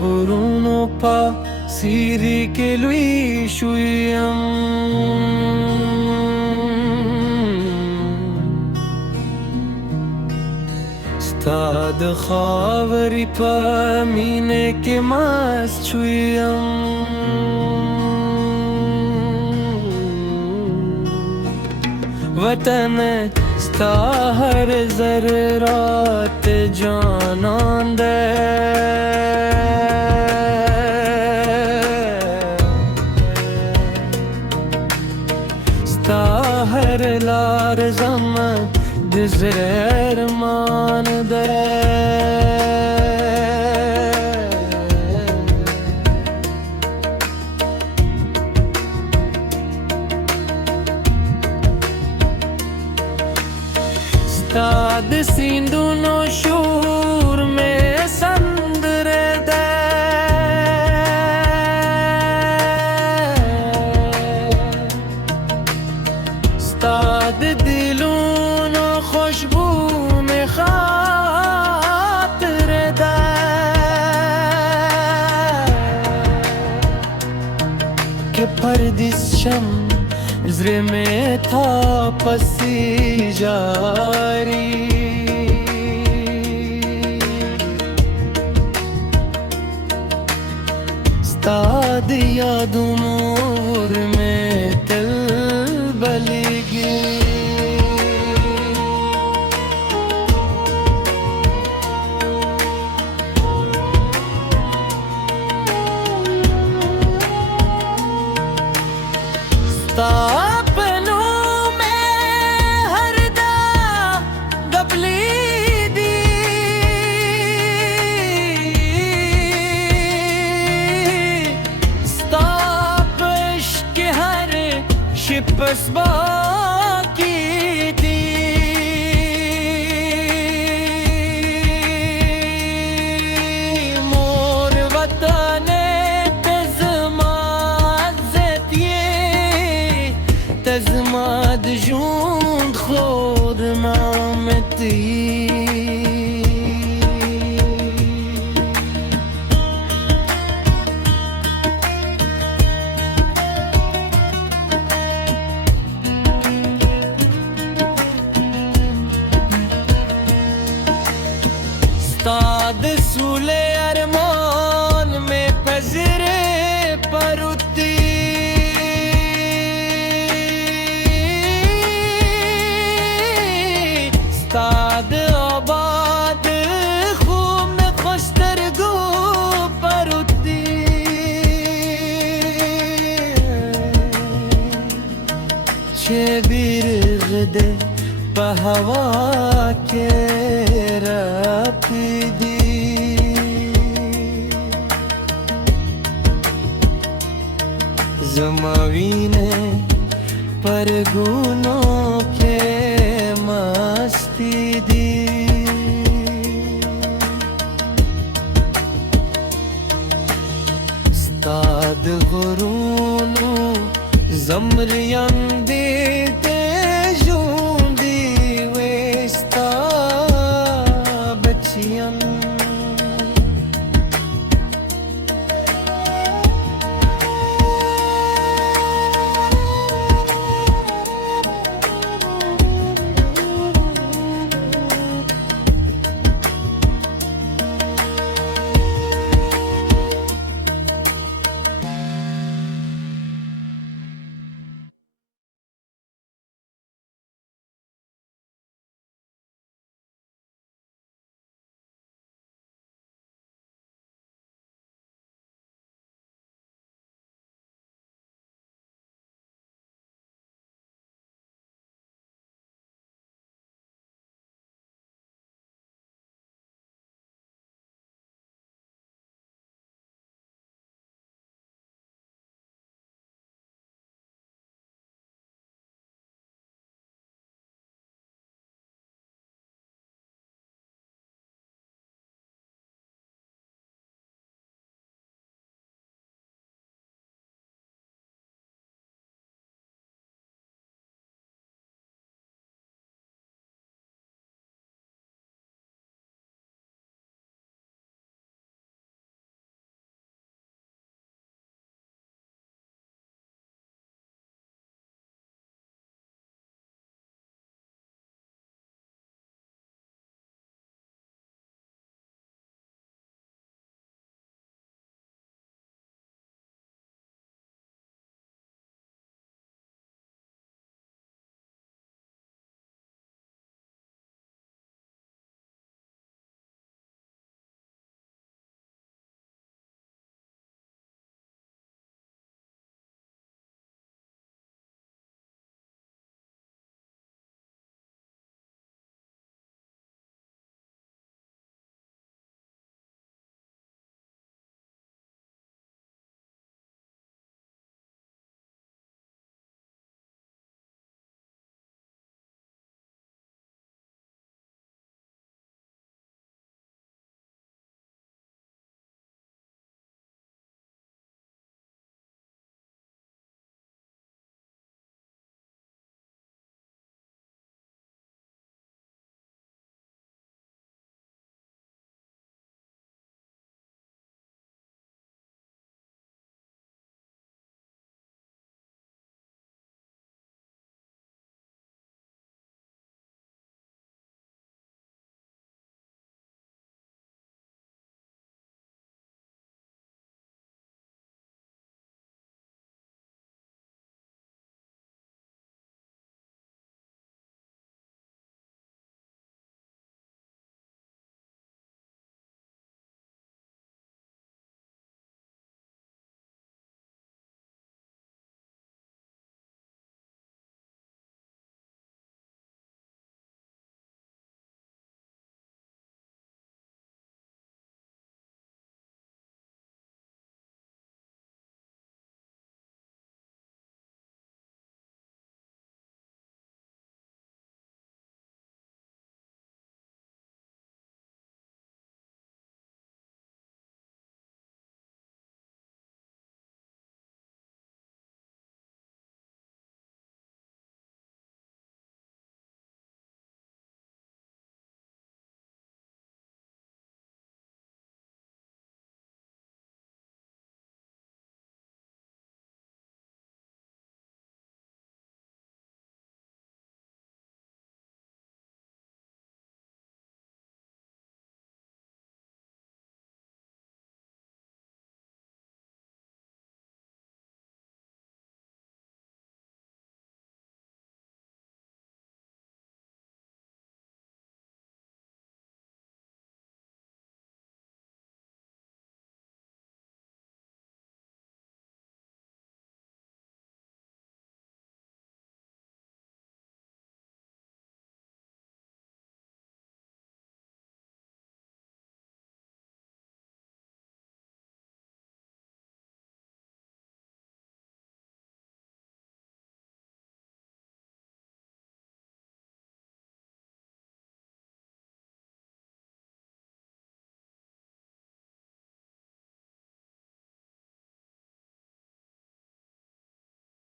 غرونو پا سیری کې لوی شویم ستا د خاورې په مینه کې مست شویم वतन स्ता हर ज़र्रात जानान दे स्ता हर लारज़म दिज़र मान दे ताद सिंधुनो शूर में संदर दे ताद दिलोनो खुशबू में खातिर दे के परदिस शम नज़र में था पसी जारी स्ताद यादों नूर में तिल बलगी बस बाकी थी मोर वतने तज़माज़त ये तज़माद जून खुद नामती ताद सूले अरमान में पजरे परुती ताद आबाद खूब में खुशतर गो परुती छे बीर गदे पहवा के रपदी ज़मावीने पर गुनों के मस्ती दी स्ताद गुरूनो ज़मरियन